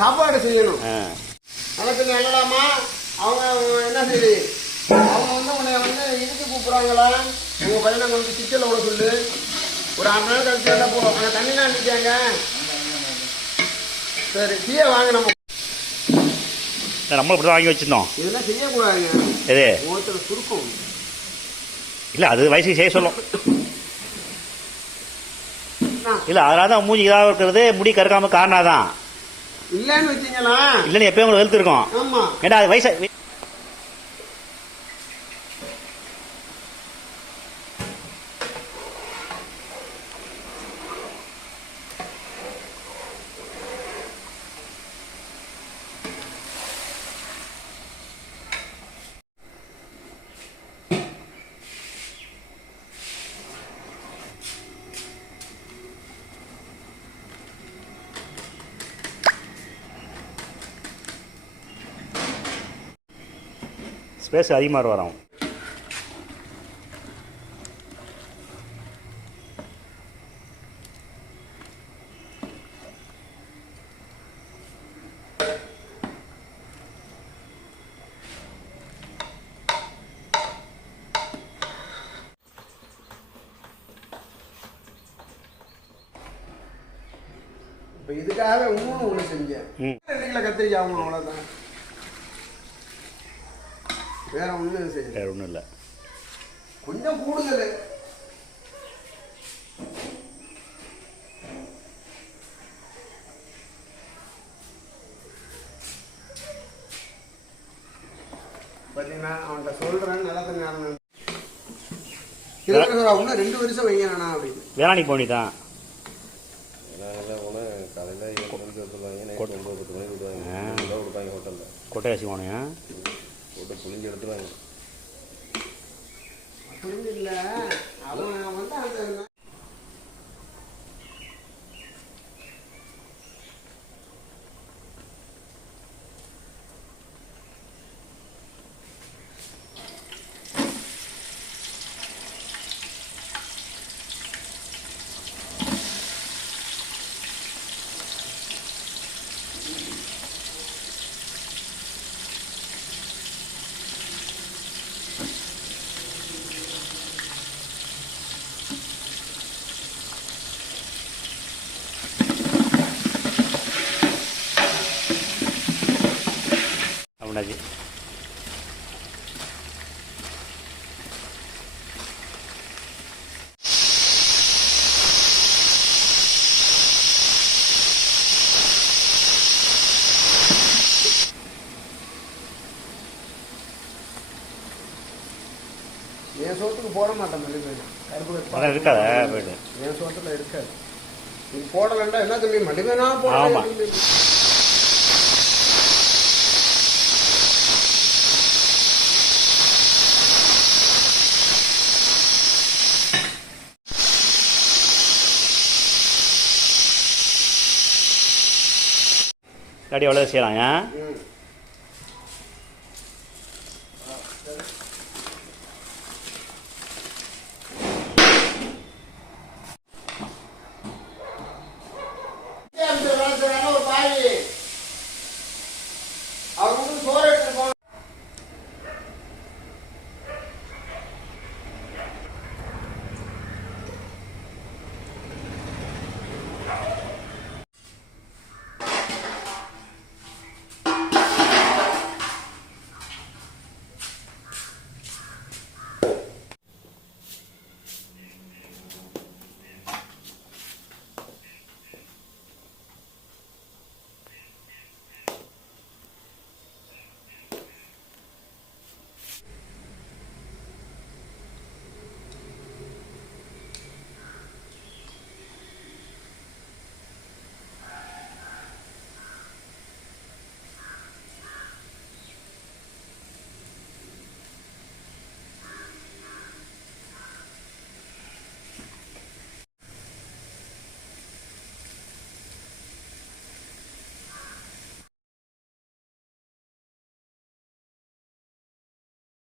சாப்பாடு செய்யணும். எனக்கு நல்லடாமா அவங்க என்ன செய்யுது அவங்க வந்து உன்னை வந்து இதுக்கு கூப்பிடுறாங்களா? உங்க பையனை வந்து கிச்சனில் விட சொல்லு. ஒரு அரை நேரம் கழிச்சு வந்தா போ. அங்கே தண்ணி தான் நிற்காங்க சரி டீயை வாங்க நம்ம. நம்மளும் இப்படி வாங்கி வச்சுருந்தோம். இதெல்லாம் செய்யக்கூடாதுங்க. எது? ஒருத்தர் சுருக்கம். இல்லை அது வயசுக்கு செய்ய சொல்லும்? இல்லை அதனால தான் மூஞ்சி இதாக இருக்கிறது முடி கறக்காம காரணம் தான் இல்லைன்னு வச்சீங்களா இல்லைன்னு எப்பயும் உங்களுக்கு வெளுத்து இருக்கும். ஏன்னா அது வயசு ஸ்பேஸ் அதிகமாக வரும். இப்போ இதுக்காக இன்னொன்று ஒன்று செஞ்சேன். கத்திரிக்காய் அவ்வளோதான் வேற ஒன்றும் செய்யல வேறு ஒன்றும் இல்லை. கொஞ்சம் கூடுதல் பார்த்தீங்கன்னா அவன்கிட்ட சொல்கிறேன் நல்ல இருக்கிற இன்னும் ரெண்டு வருஷம் வைங்க நானா அப்படின்னு. வேளாணி போனி தான். காலையில் ஒம்பது பத்து மணிக்கு விடுவாங்க. கொடுப்பாங்க ஹோட்டலில். கொட்டையாசி போனியா? புளிஞ்சு எடுத்துருவாங்க அப்படின்னு இல்லை அப்படின்னாச்சு என் சோத்துக்கு போட மாட்டேன் மல்லிகை கருப்பு இருக்காத? என் சோத்துல இருக்காது. நீ போடலண்டா என்ன தம்பி மடிமேனா போட தடி எவ்வளோ செய்யலாம்